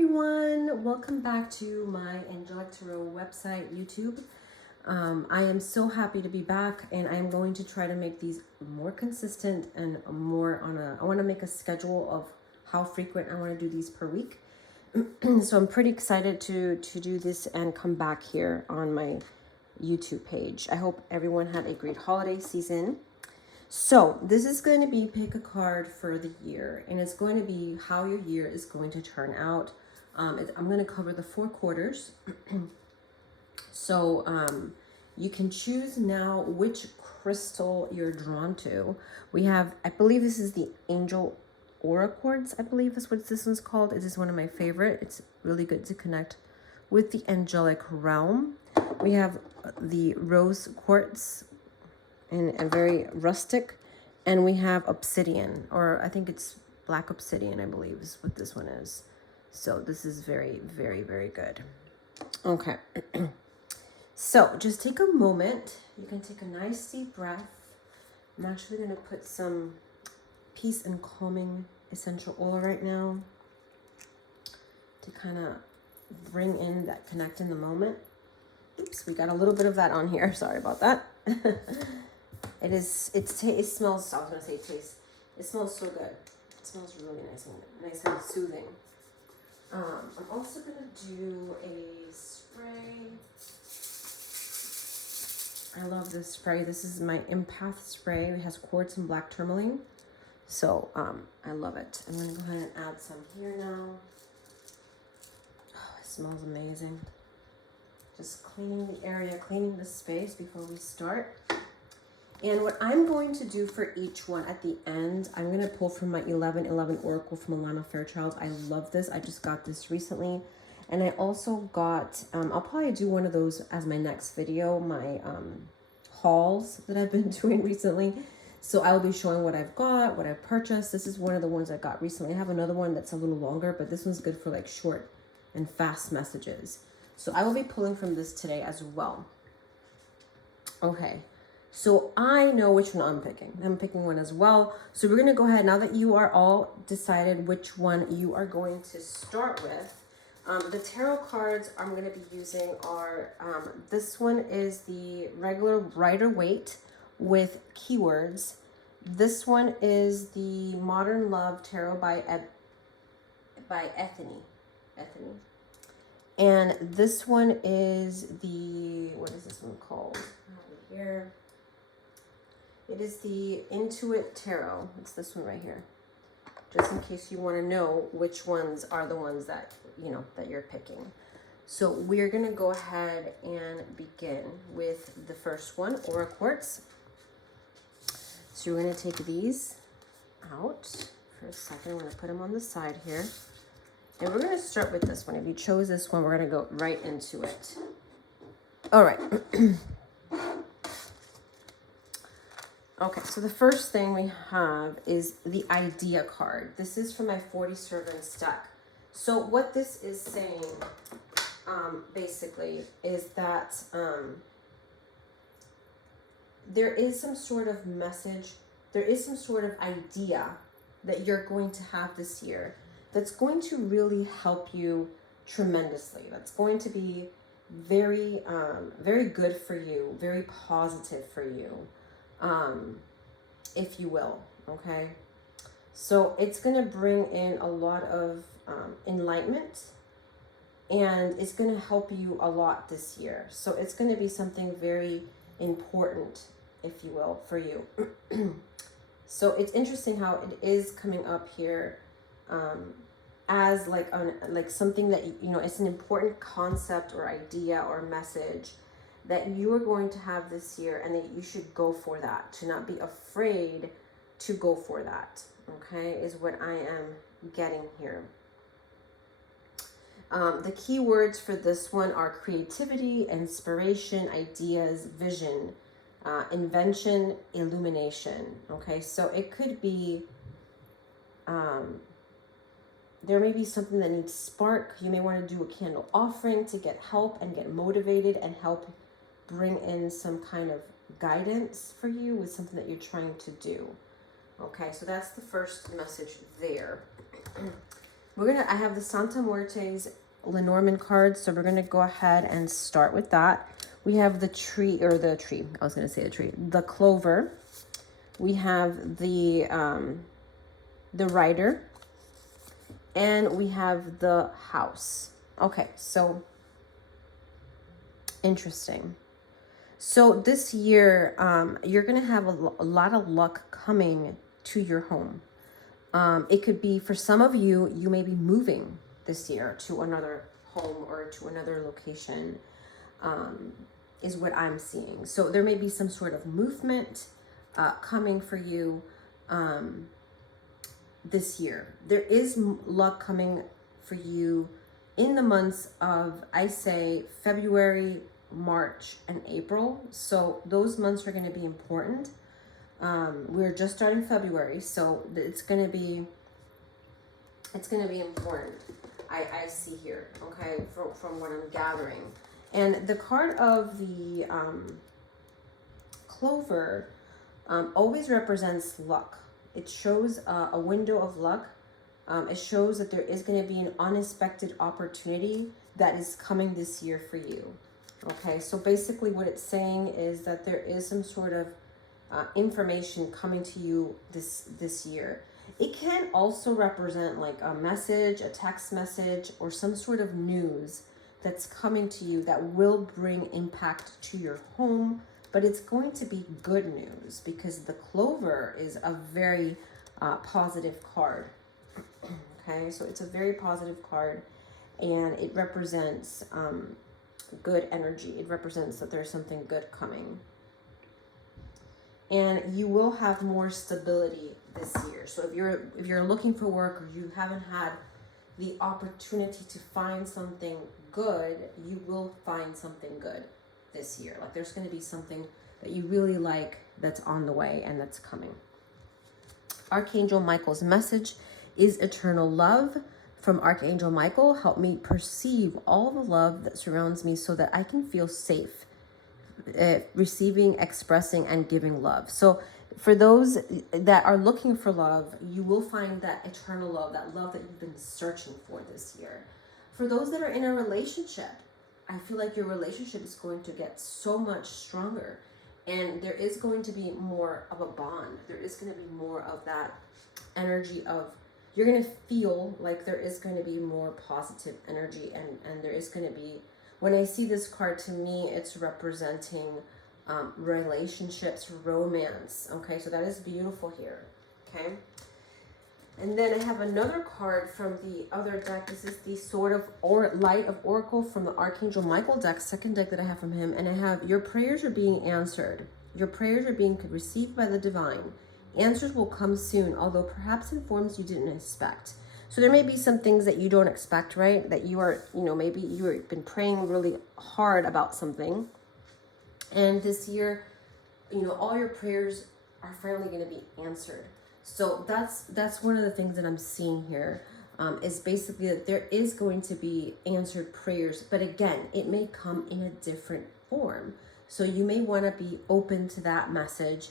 everyone, welcome back to my Angelic Tarot website, YouTube. I am so happy to be back, and I'm going to try to make these more consistent and more I want to make a schedule of how frequent I want to do these per week. So I'm pretty excited to do this and come back here on my YouTube page. I hope everyone had a great holiday season. So this is going to be pick a card for the year, and it's going to be how your year is going to turn out. I'm going to cover the 4 quarters. So you can choose now which crystal you're drawn to. We have, I believe this is the Angel Aura Quartz. I believe that's what this one's called. It is one of my favorite. It's really good to connect with the angelic realm. We have the Rose Quartz in a very rustic, and we have obsidian, or I think it's black obsidian, I believe is what this one is. So this is very, very, very good. Okay. So just take a moment. You can take a nice deep breath. I'm actually going to put some peace and calming essential oil right now to kind of bring in that connect in the moment. Oops, we got a little bit of that on here. Sorry about that. It smells, I was going to say taste. It smells so good. It smells really nice and soothing. I'm also going to do a spray. I love this spray. This is my empath spray. It has quartz and black tourmaline. So I love it. I'm going to go ahead and add some here now. Oh, it smells amazing. Just cleaning the area, cleaning the space before we start. And what I'm going to do for each one at the end, I'm going to pull from my 1111 Oracle from Alana Fairchild. I love this. I just got this recently. And I also got, I'll probably do one of those as my next video, my hauls that I've been doing recently. So I'll be showing what I've got, what I've purchased. This is one of the ones I got recently. I have another one that's a little longer, but this one's good for like short and fast messages. So I will be pulling from this today as well. Okay. So I know which one I'm picking. I'm picking one as well. So we're going to go ahead, now that you are all decided which one you are going to start with. The tarot cards I'm going to be using are, this one is the regular Rider-Waite with keywords. This one is the Modern Love Tarot by Ethany. And this one is the, what is this one called? Here. It is the Intuit Tarot. It's this one right here. Just in case you want to know which ones are the ones that, you know, that you're picking. So we're going to go ahead and begin with the first one, Aura Quartz. So you're going to take these out for a second. I'm going to put them on the side here. And we're going to start with this one. If you chose this one, we're going to go right into it. All right. Okay, so the first thing we have is the idea card. This is from my 40 servants deck. So what this is saying, basically, is that there is some sort of message, there is some sort of idea that you're going to have this year that's going to really help you tremendously. That's going to be very, very good for you, very positive for you. If you will, okay? So it's going to bring in a lot of enlightenment, and it's going to help you a lot this year. So it's going to be something very important, if you will, for you. So it's interesting how it is coming up here as like something that, you know, it's an important concept or idea or message that you are going to have this year, and that you should go for that, to not be afraid to go for that, okay, is what I am getting here. The key words for this one are creativity, inspiration, ideas, vision, invention, illumination, okay? So it could be, there may be something that needs spark. You may want to do a candle offering to get help and get motivated and help bring in some kind of guidance for you with something that you're trying to do. Okay, so that's the first message there. I have the Santa Muerte's Lenormand card, so we're gonna go ahead and start with that. We have the the clover. We have the rider, and we have the house. Okay, so interesting. So this year, you're gonna have a lot of luck coming to your home. It could be, for some of you, you may be moving this year to another home or to another location, is what I'm seeing. So there may be some sort of movement coming for you this year. There is luck coming for you in the months of, I say, February, March, and April. So those months are going to be important. We're just starting February, so it's going to be important. I see here, okay, from what I'm gathering. And the card of the clover always represents luck. It shows a window of luck. It shows that there is going to be an unexpected opportunity that is coming this year for you. Okay, so basically what it's saying is that there is some sort of information coming to you this year. It can also represent like a message, a text message, or some sort of news that's coming to you that will bring impact to your home, but it's going to be good news because the clover is a very positive card. Okay, so it's a very positive card, and it represents good energy. It represents that there's something good coming. And you will have more stability this year. So if you're looking for work, or you haven't had the opportunity to find something good, you will find something good this year. Like there's going to be something that you really like that's on the way and that's coming. Archangel Michael's message is eternal love. From Archangel Michael, help me perceive all the love that surrounds me so that I can feel safe. Receiving, expressing, and giving love. So for those that are looking for love, you will find that eternal love, that love that you've been searching for this year. For those that are in a relationship, I feel like your relationship is going to get so much stronger, and there is going to be more of a bond. There is going to be more of that energy of, you're going to feel like there is going to be more positive energy, and there is going to be, when I see this card, to me, it's representing relationships, romance. Okay, so that is beautiful here. Okay. And then I have another card from the other deck. This is the Sword of Light of Oracle from the Archangel Michael deck, second deck that I have from him. And I have, your prayers are being answered. Your prayers are being received by the divine. Answers will come soon, although perhaps in forms you didn't expect. So there may be some things that you don't expect, right? That you are, maybe you've been praying really hard about something. And this year, all your prayers are finally going to be answered. So that's one of the things that I'm seeing here, is basically that there is going to be answered prayers. But again, it may come in a different form. So you may want to be open to that message,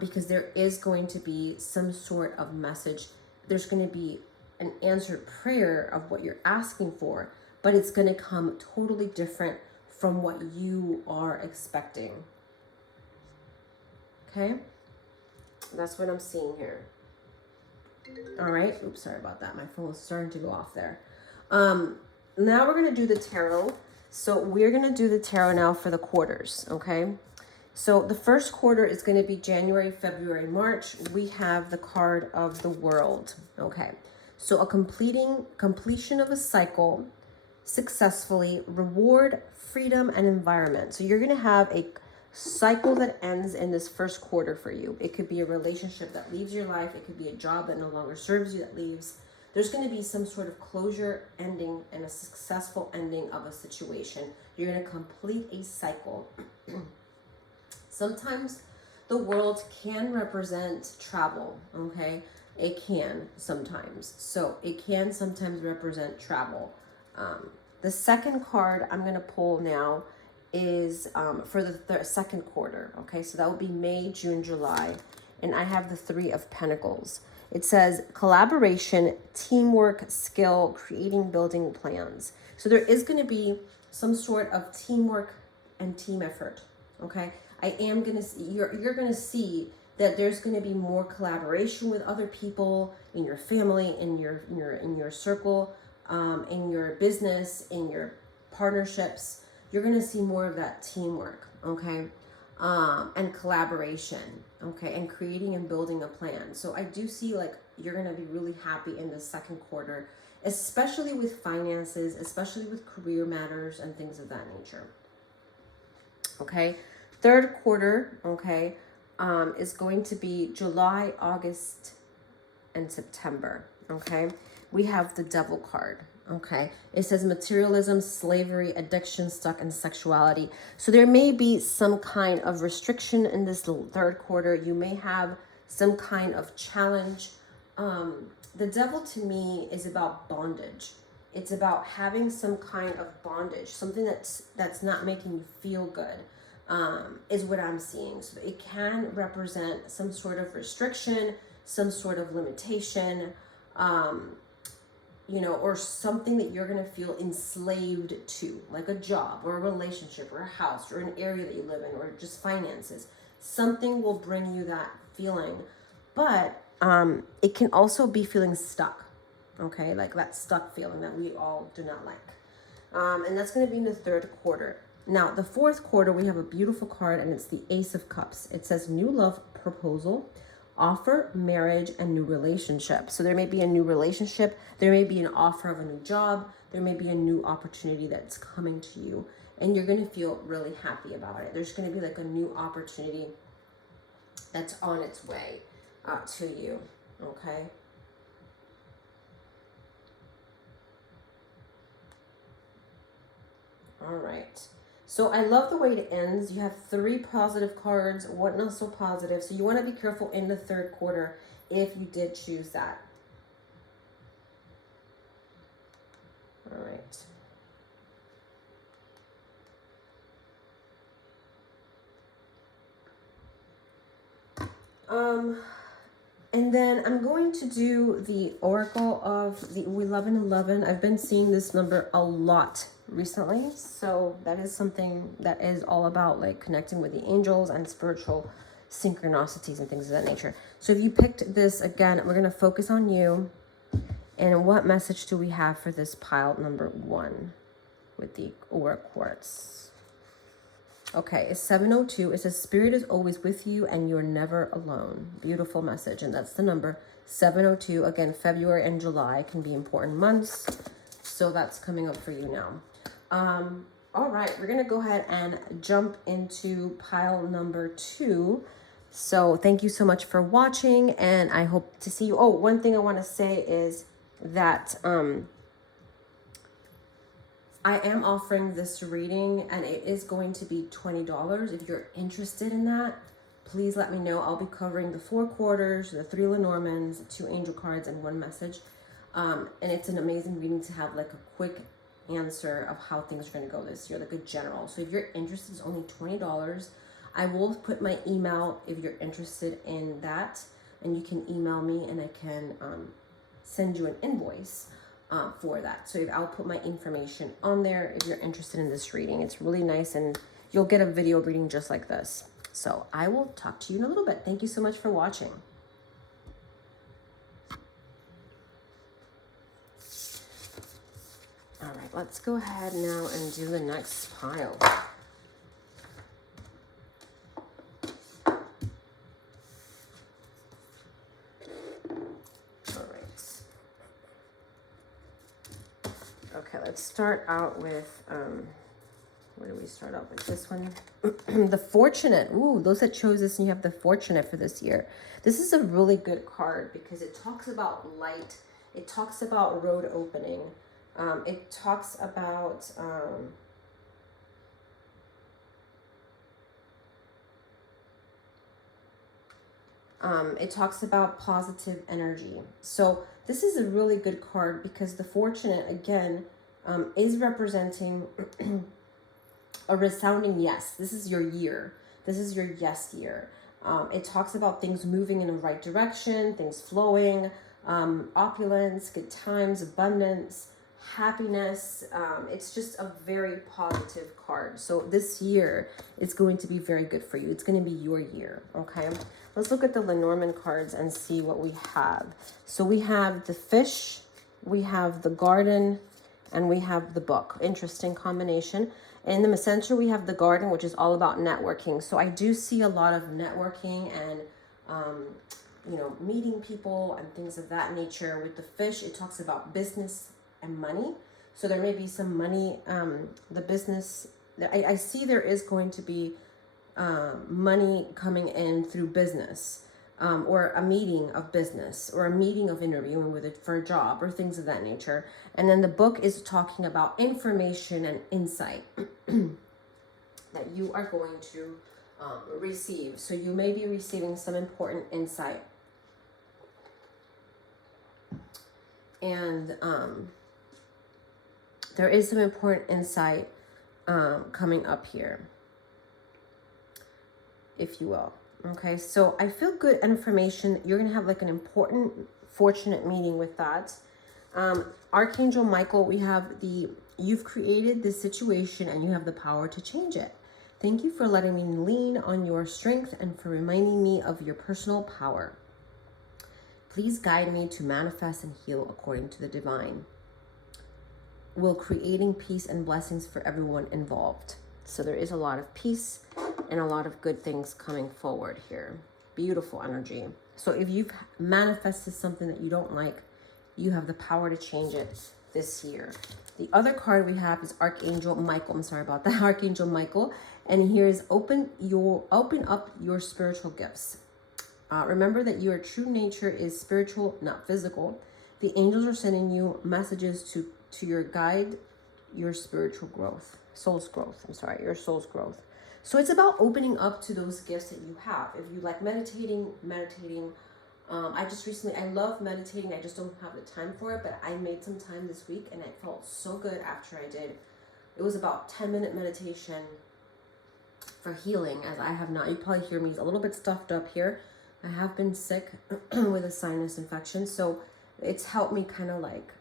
because there is going to be some sort of message. There's going to be an answered prayer of what you're asking for, but it's going to come totally different from what you are expecting. Okay? That's what I'm seeing here. All right. Oops, sorry about that. My phone was starting to go off there. Now we're going to do the tarot. So we're going to do the tarot now for the quarters. Okay? So the first quarter is going to be January, February, March. We have the card of the World. Okay. So a completion of a cycle successfully, reward, freedom, and environment. So you're going to have a cycle that ends in this first quarter for you. It could be a relationship that leaves your life. It could be a job that no longer serves you that leaves. There's going to be some sort of closure, ending, and a successful ending of a situation. You're going to complete a cycle. Sometimes the world can represent travel, okay? It can sometimes. So it can sometimes represent travel. The second card I'm going to pull now is for the second quarter. Okay, so that would be May, June, July. And I have the Three of Pentacles. It says collaboration, teamwork, skill, creating, building plans. So there is going to be some sort of teamwork and team effort. Okay, I am going to see, you're going to see that there's going to be more collaboration with other people in your family, in your circle, in your business, in your partnerships. You're going to see more of that teamwork, okay, and collaboration, okay, and creating and building a plan. So I do see like you're going to be really happy in the second quarter, especially with finances, especially with career matters and things of that nature. Okay, third quarter, okay, is going to be July, August, and September. Okay, we have the Devil card. Okay, it says materialism, slavery, addiction, stuck in sexuality. So there may be some kind of restriction in this third quarter. You may have some kind of challenge. The devil to me is about bondage. It's about having some kind of bondage, something that's not making you feel good, is what I'm seeing. So it can represent some sort of restriction, some sort of limitation, you know, or something that you're going to feel enslaved to, like a job or a relationship or a house or an area that you live in or just finances. Something will bring you that feeling, but it can also be feeling stuck, okay, like that stuck feeling that we all do not like. And that's going to be in the third quarter. Now, the fourth quarter, we have a beautiful card, and it's the Ace of Cups. It says new love proposal, offer, marriage, and new relationship. So there may be a new relationship. There may be an offer of a new job. There may be a new opportunity that's coming to you, and you're going to feel really happy about it. There's going to be like a new opportunity that's on its way to you, okay? All right. So I love the way it ends. You have 3 positive cards, 1 not so positive. So you want to be careful in the third quarter if you did choose that. All right. And then I'm going to do the Oracle of the 1111. I've been seeing this number a lot recently. So that is something that is all about like connecting with the angels and spiritual synchronicities and things of that nature. So if you picked this, again, we're going to focus on you. And what message do we have for this pile number 1 with the Aura Quartz? Okay, it's 702. It says, Spirit is always with you and you're never alone. Beautiful message. And that's the number 702. Again, February and July can be important months. So that's coming up for you now. All right, we're going to go ahead and jump into pile number 2. So thank you so much for watching, and I hope to see you. Oh, one thing I want to say is that I am offering this reading, and it is going to be $20. If you're interested in that, please let me know. I'll be covering the 4 quarters, the 3 Lenormands, 2 angel cards, and 1 message. And it's an amazing reading to have like a quick answer of how things are going to go this year, like a general. So if you're interested, it's only $20. I will put my email if you're interested in that, and you can email me and I can send you an invoice for that. So I'll put my information on there if you're interested in this reading. It's really nice, and you'll get a video reading just like this. So I will talk to you in a little bit. Thank you so much for watching. All right, let's go ahead now and do the next pile. Okay, let's start out with, what do we start out with? This one, the Fortunate. Ooh, those that chose this, and you have the Fortunate for this year. This is a really good card because it talks about light. It talks about road opening. It talks about, it talks about positive energy. So this is a really good card because the Fortunate, again, is representing a resounding yes. This is your year. This is your yes year. It talks about things moving in the right direction, things flowing, opulence, good times, abundance, happiness. It's just a very positive card. So this year is going to be very good for you. It's going to be your year. Okay. Let's look at the Lenormand cards and see what we have. So we have the fish, we have the garden, and we have the book. Interesting combination. In the center, we have the garden, which is all about networking. So I do see a lot of networking and, meeting people and things of that nature. With the fish, it talks about business and money. So there may be some money, the business. I see there is going to be money coming in through business. Or a meeting of business, or a meeting of interviewing with it for a job, or things of that nature. And then the book is talking about information and insight that you are going to receive. So you may be receiving some important insight. And there is some important insight coming up here, if you will. Okay, so I feel good information. You're going to have like an important, fortunate meeting with that. Archangel Michael, we have you've created this situation and you have the power to change it. Thank you for letting me lean on your strength and for reminding me of your personal power. Please guide me to manifest and heal according to the divine, while creating peace and blessings for everyone involved. So there is a lot of peace and a lot of good things coming forward here. Beautiful energy. So if you've manifested something that you don't like, you have the power to change it this year. The other card we have is Archangel Michael. I'm sorry about that. Archangel Michael. And here is open up your spiritual gifts. Remember that your true nature is spiritual, not physical. The angels are sending you messages to your guide, your spiritual growth, your soul's growth. So it's about opening up to those gifts that you have. If you like meditating. I love meditating. I just don't have the time for it, but I made some time this week and it felt so good after I did. It was about 10-minute meditation for healing, as I have not. You probably hear me a little bit stuffed up here. I have been sick with a sinus infection. So it's helped me kind of like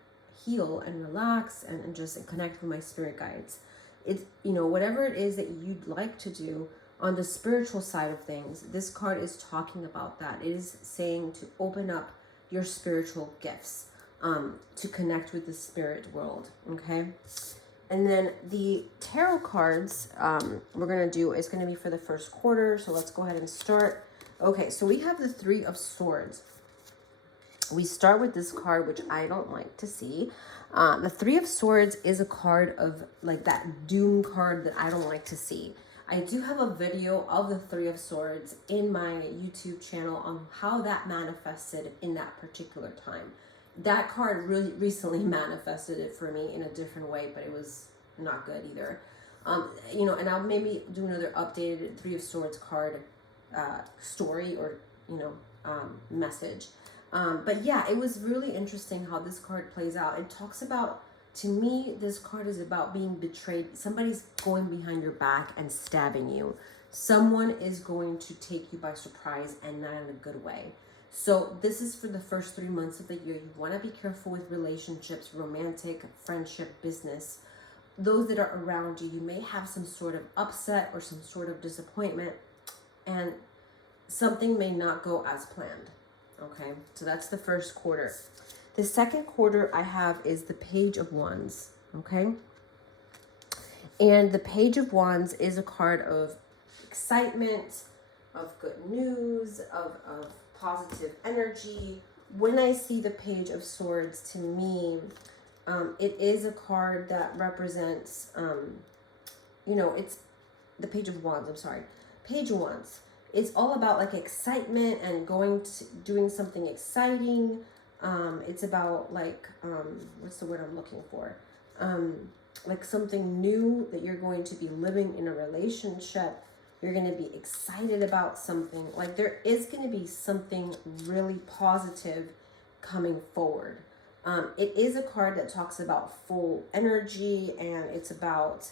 heal and relax and just connect with my spirit guides. It's, whatever it is that you'd like to do on the spiritual side of things, this card is talking about that. It is saying to open up your spiritual gifts, to connect with the spirit world, okay? And then the tarot cards we're going to do is going to be for the first quarter. So let's go ahead and start. Okay, so we have the Three of Swords. We start with this card, which I don't like to see. The Three of Swords is a card of like that doom card that I don't like to see. I do have a video of the Three of Swords in my YouTube channel on how that manifested in that particular time. That card really recently manifested it for me in a different way, but it was not good either. And I'll maybe do another updated Three of Swords card story or, message. But yeah, it was really interesting how this card plays out. It talks about, to me, this card is about being betrayed. Somebody's going behind your back and stabbing you. Someone is going to take you by surprise and not in a good way. So this is for the first 3 months of the year. You want to be careful with relationships, romantic, friendship, business. Those that are around you, you may have some sort of upset or some sort of disappointment, and something may not go as planned. Okay, so that's the first quarter. The second quarter I have is the Page of Wands, okay? And the Page of Wands is a card of excitement, of good news, of positive energy. When I see the Page of Swords, to me, it is a card that represents, it's the Page of Wands, Page of Wands. It's all about like excitement and doing something exciting. It's about like, what's the word I'm looking for? Like something new that you're going to be living in a relationship. You're going to be excited about something. Like there is going to be something really positive coming forward. It is a card that talks about full energy, and it's about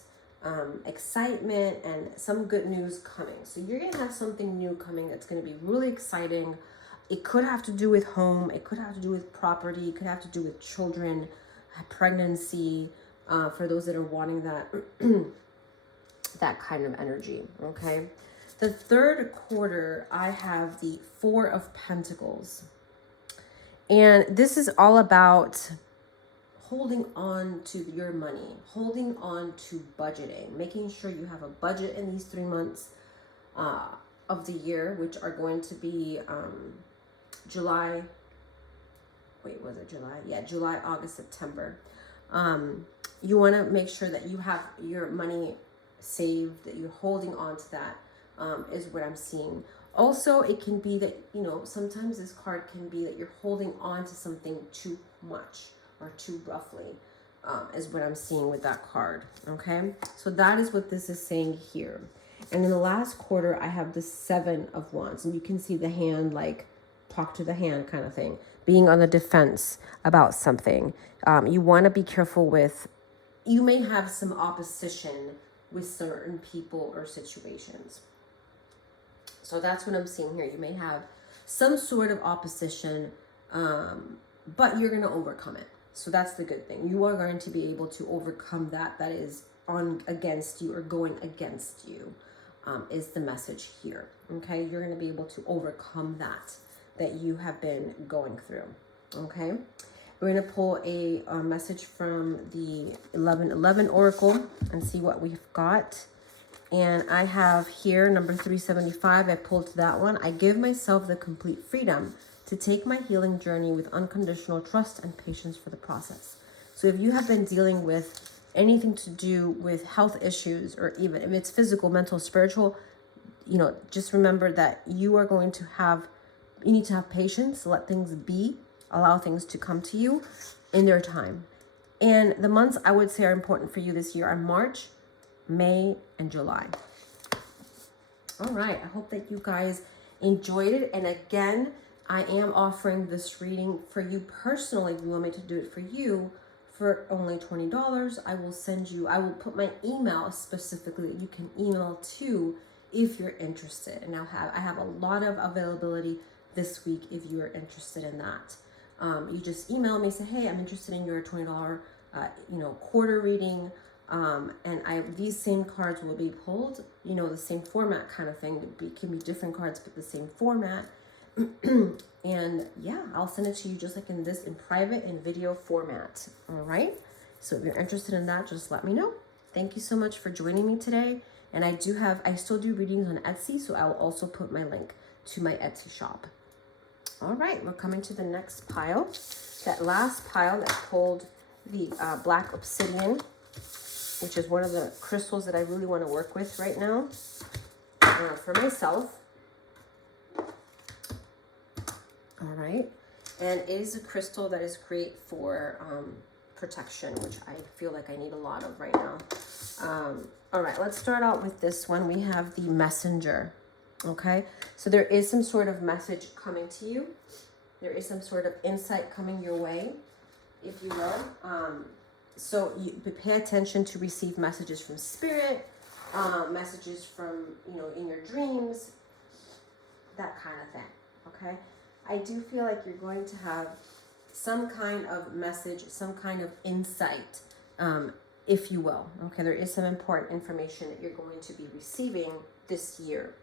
excitement and some good news coming. So you're going to have something new coming that's going to be really exciting. It could have to do with home. It could have to do with property. It could have to do with children, pregnancy, for those that are wanting that, that kind of energy, okay? The third quarter, I have the Four of Pentacles. And this is all about holding on to your money, holding on to budgeting, making sure you have a budget in these 3 months of the year, which are going to be July, July, August, September. You want to make sure that you have your money saved, that you're holding on to that, is what I'm seeing. Also, it can be that, sometimes this card can be that you're holding on to something too much or too roughly, is what I'm seeing with that card, okay? So that is what this is saying here. And in the last quarter, I have the Seven of Wands, and you can see the hand, like talk to the hand kind of thing, being on the defense about something. You want to be careful with, you may have some opposition with certain people or situations. So that's what I'm seeing here. You may have some sort of opposition, but you're going to overcome it. So that's the good thing. You are going to be able to overcome that is on against you or going against you, is the message here. Okay, you're going to be able to overcome that you have been going through. Okay, we're going to pull a message from the 1111 Oracle and see what we've got. And I have here number 375. I pulled that one. I give myself the complete freedom to take my healing journey with unconditional trust and patience for the process. So if you have been dealing with anything to do with health issues, or even if it's physical, mental, spiritual, just remember that you need to have patience, let things be, allow things to come to you in their time. And the months I would say are important for you this year are March, May, and July. All right, I hope that you guys enjoyed it. And again, I am offering this reading for you personally. If you want me to do it for you for only $20, I will put my email specifically that you can email to if you're interested. And I have a lot of availability this week if you are interested in that. You just email me, say, hey, I'm interested in your $20 quarter reading. And these same cards will be pulled, the same format kind of thing. It can be different cards, but the same format. And yeah, I'll send it to you just like in private and video format. All right. So if you're interested in that, just let me know. Thank you so much for joining me today. And I still do readings on Etsy. So I'll also put my link to my Etsy shop. All right. We're coming to the next pile. That last pile that pulled the black obsidian, which is one of the crystals that I really want to work with right now for myself. All right. And it is a crystal that is great for protection, which I feel like I need a lot of right now. All right, let's start out with this one. We have the Messenger. Okay, so there is some sort of message coming to you. There is some sort of insight coming your way, if you will. So you pay attention to receive messages from spirit, messages from, in your dreams, that kind of thing, okay? I do feel like you're going to have some kind of message, some kind of insight, if you will, okay? There is some important information that you're going to be receiving this year.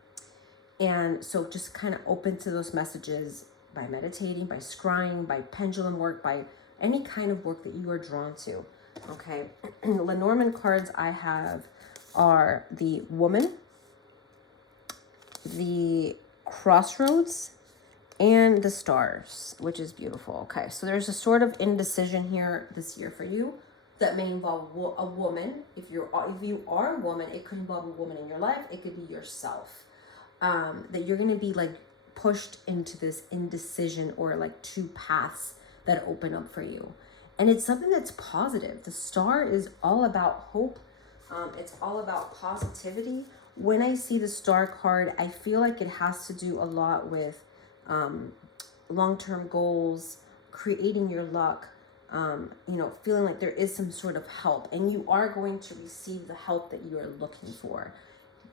And so just kind of open to those messages by meditating, by scrying, by pendulum work, by any kind of work that you are drawn to. Okay, Lenormand cards I have are the Woman, the Crossroads, and the Stars, which is beautiful. Okay, so there's a sort of indecision here this year for you that may involve a woman. If you are a woman, it could involve a woman in your life. It could be yourself. That you're going to be like pushed into this indecision or like two paths that open up for you. And it's something that's positive. The Star is all about hope. It's all about positivity. When I see the Star card, I feel like it has to do a lot with long-term goals, creating your luck, you know, feeling like there is some sort of help, and you are going to receive the help that you are looking for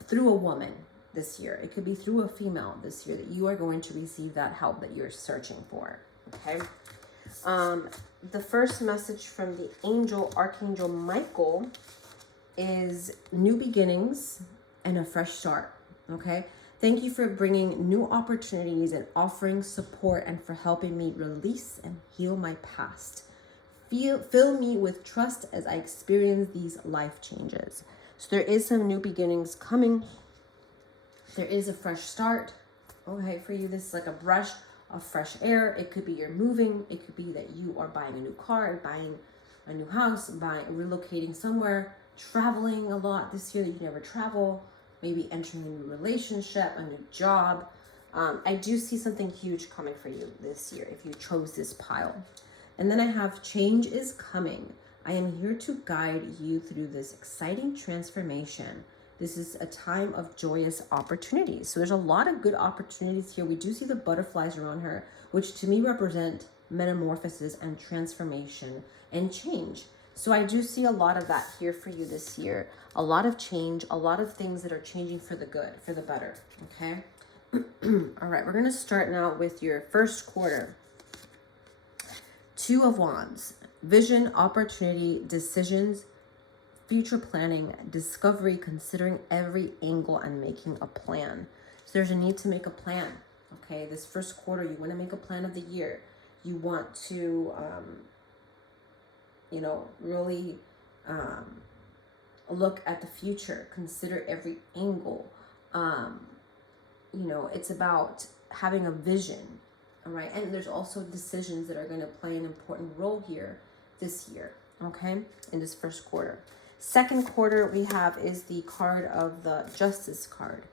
through a woman this year. It could be through a female this year that you are going to receive that help that you're searching for. Okay. The first message from the Archangel Michael is new beginnings and a fresh start. Okay. Thank you for bringing new opportunities and offering support, and for helping me release and heal my past. Fill me with trust as I experience these life changes. So there is some new beginnings coming. There is a fresh start. Okay, for you, this is like a breath of fresh air. It could be you're moving. It could be that you are buying a new car, buying a new house, relocating somewhere, traveling a lot this year that you never travel, maybe entering a new relationship, a new job. I do see something huge coming for you this year if you chose this pile. And then I have change is coming. I am here to guide you through this exciting transformation. This is a time of joyous opportunities. So there's a lot of good opportunities here. We do see the butterflies around her, which to me represent metamorphosis and transformation and change. So I do see a lot of that here for you this year. A lot of change, a lot of things that are changing for the good, for the better, okay? All right, we're gonna start now with your first quarter. Two of Wands, vision, opportunity, decisions, future planning, discovery, considering every angle and making a plan. So there's a need to make a plan, okay? This first quarter, you want to make a plan of the year. You want to, you know, really look at the future, consider every angle. You know, it's about having a vision, all right? And there's also decisions that are going to play an important role here this year, okay? In this first quarter. Second quarter we have is the card of the Justice card.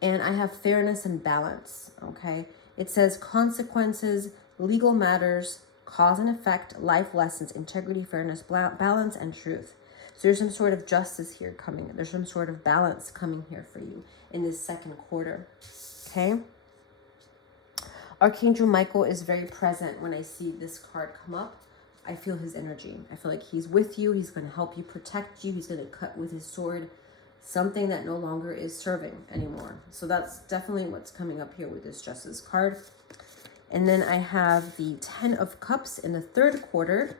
And I have fairness and balance, okay? It says consequences, legal matters, cause and effect, life lessons, integrity, fairness, balance, and truth. So there's some sort of justice here coming. There's some sort of balance coming here for you in this second quarter, okay? Archangel Michael is very present when I see this card come up. I feel his energy. I feel like he's with you. He's going to help you, protect you. He's going to cut with his sword something that no longer is serving anymore. So that's definitely what's coming up here with this Justice card. And then I have the 10 of Cups in the third quarter.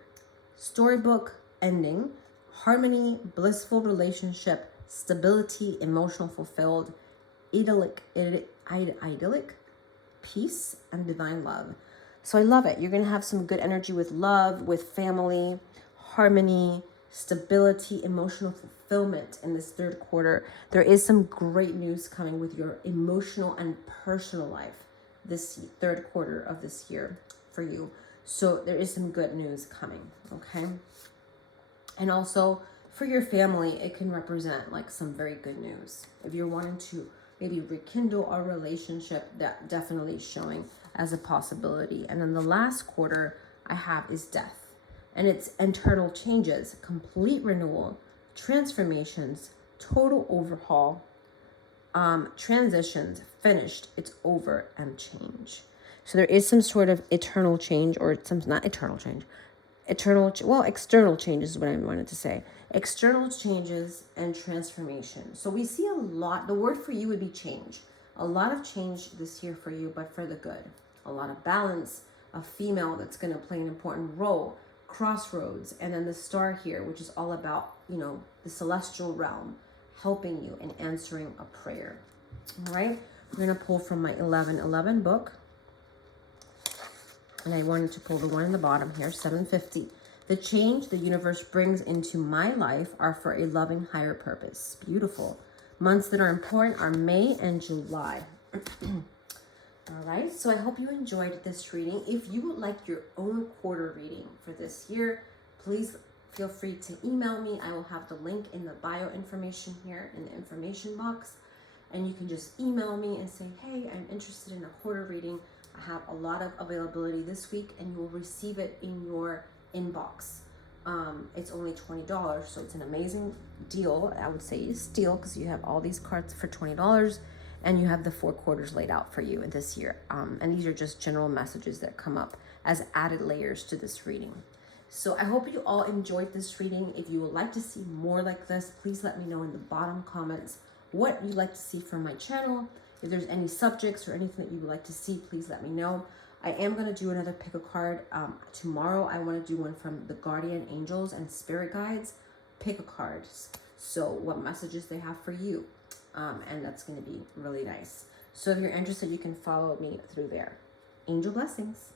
Storybook ending. Harmony, blissful relationship, stability, emotional fulfilled, idyllic, peace, and divine love. So I love it. You're going to have some good energy with love, with family, harmony, stability, emotional fulfillment in this third quarter. There is some great news coming with your emotional and personal life this third quarter of this year for you. So there is some good news coming, okay? And also for your family, it can represent like some very good news. If you're wanting to maybe rekindle a relationship, that definitely is showing as a possibility. And then the last quarter I have is death. And it's internal changes, complete renewal, transformations, total overhaul, transitions, finished, it's over, and change. So there is some sort of eternal change, or some, not eternal change, external changes is what I wanted to say. External changes and transformation. So we see a lot, the word for you would be change. A lot of change this year for you, but for the good. A lot of balance, a female that's going to play an important role, crossroads, and then the star here, which is all about, you know, the celestial realm, helping you and answering a prayer. All right, we're going to pull from my 1111 book. And I wanted to pull the one in the bottom here, 750. The change the universe brings into my life are for a loving higher purpose. Beautiful. Months that are important are May and July. All right, so I hope you enjoyed this reading. If you would like your own quarter reading for this year, please feel free to email me. I will have the link in the bio information here in the information box. And you can just email me and say, hey, I'm interested in a quarter reading. I have a lot of availability this week, and you will receive it in your inbox. It's only $20, so it's an amazing deal. I would say it's a steal because you have all these cards for $20, and you have the 4 quarters laid out for you this year. And these are just general messages that come up as added layers to this reading. So I hope you all enjoyed this reading. If you would like to see more like this, please let me know in the bottom comments what you'd like to see from my channel. If there's any subjects or anything that you would like to see, please let me know. I am going to do another pick a card tomorrow. I want to do one from the guardian angels and spirit guides. Pick a card. So what messages they have for you. And that's going to be really nice. So if you're interested, you can follow me through there. Angel blessings.